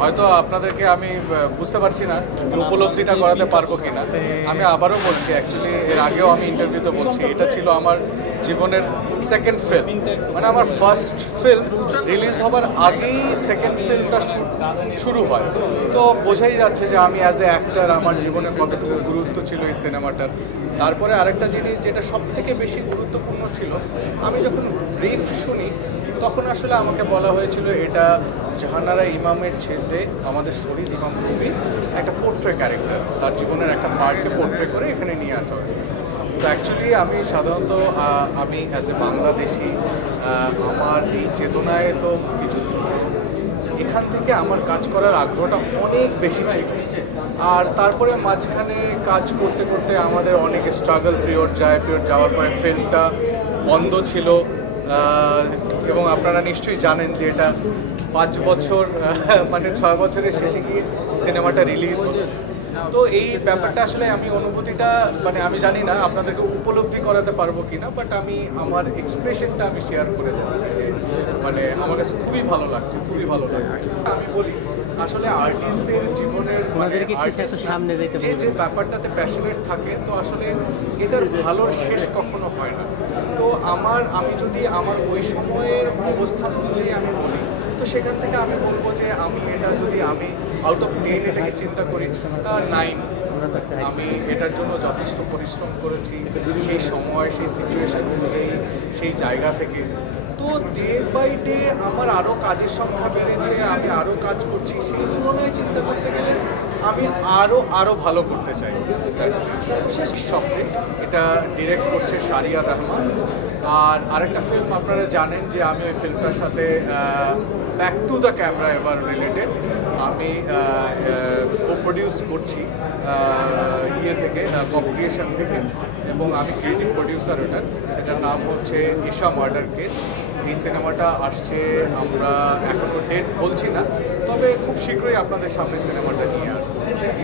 হয়তো আপনাদেরকে আমি বুঝতে পারছি না উপলব্ধিটা করাতে পারবো কিনা। আমি আবারও বলছি, অ্যাকচুয়ালি এর আগেও আমি ইন্টারভিউতে বলছি, এটা ছিল আমার জীবনের সেকেন্ড ফিল্ম। মানে আমার ফার্স্ট ফিল্ম রিলিজ হবার আগেই সেকেন্ড ফিল্মটা শুরু হয়। তো বোঝাই যাচ্ছে যে আমি অ্যাজ এ অ্যাক্টর আমার জীবনে কতটুকু গুরুত্ব ছিল এই সিনেমাটার। তারপরে আরেকটা জিনিস যেটা সব থেকে বেশি গুরুত্বপূর্ণ ছিল, আমি যখন ব্রিফ শুনি তখন আসলে আমাকে বলা হয়েছিল এটা জাহানারা ইমামের ছেলে আমাদের শহীদ ইমাম কবির একটা পোর্ট্রে ক্যারেক্টার, তার জীবনের একটা পার্টকে পোর্ট্রে করে এখানে নিয়ে আসা হয়েছে। তো অ্যাকচুয়ালি আমি সাধারণত আমি অ্যাজ এ বাংলাদেশি আমার এই চেতনায় তো মুক্তিযুদ্ধ, এখান থেকে আমার কাজ করার আগ্রহটা অনেক বেশি ছিল। আর তারপরে মাঝখানে কাজ করতে করতে আমাদের অনেক স্ট্রাগল পিরিয়ড যাওয়ার পরে ফিল্মটা বন্ধ ছিল। এবং আপনারা নিশ্চয়ই জানেন যে এটা 5 বছর মানে 6 বছরের শেষে গিয়ে সিনেমাটা রিলিজ হলো। তো এই ব্যাপারটা আসলে আমি অনুভূতিটা মানে আমি জানি না আপনাদেরকে উপলব্ধি করাতে পারবো কিনা, বাট আমি আমার এক্সপ্রেশনটা আমি শেয়ার করে যাচ্ছি যে মানে আমার কাছে খুবই ভালো লাগছে, খুবই ভালো লাগছে। আমি বলি আসলে আর্টিস্টদের জীবনের যে যে ব্যাপারটাতে প্যাশনেট থাকে, তো আসলে এটার ভালোর শেষ কখনো হয় না। তো আমি যদি আমার ওই সময়ের অবস্থান অনুযায়ী আমি বলি, তো সেখান থেকে আমি বলবো যে আমি এটা যদি আমি আউট অফ 10 এটাকে চিন্তা করি 9। আমি এটার জন্য যথেষ্ট পরিশ্রম করেছি সেই সময়, সেই সিচুয়েশন অনুযায়ী, সেই জায়গা থেকে। তো ডে বাই ডে আমার আরও কাজের সংখ্যা বেড়েছে, আমি আরও কাজ করছি। সেই তুলনায় চিন্তা করতে গেলে আমি আরও ভালো করতে চাই। শেষ শব্দে এটা ডিরেক্ট করছে শাহরিয়ার রহমান। আর আরেকটা ফিল্ম আপনারা জানেন যে আমি ওই ফিল্মটার সাথে ব্যাক টু দ্য ক্যামেরা এবার রিলেটেড আমি প্রডিউস করছি থেকে কম্পিটিশন থেকে, এবং আমি ক্রিয়েটিভ প্রডিউসার ওটার। সেটার নাম হচ্ছে ঈশা মার্ডার কেস। এই সিনেমাটা আসছে, আমরা এখনও ডেট বলছি না, তবে খুব শীঘ্রই আপনাদের সামনে সিনেমাটা নিয়ে আসবো।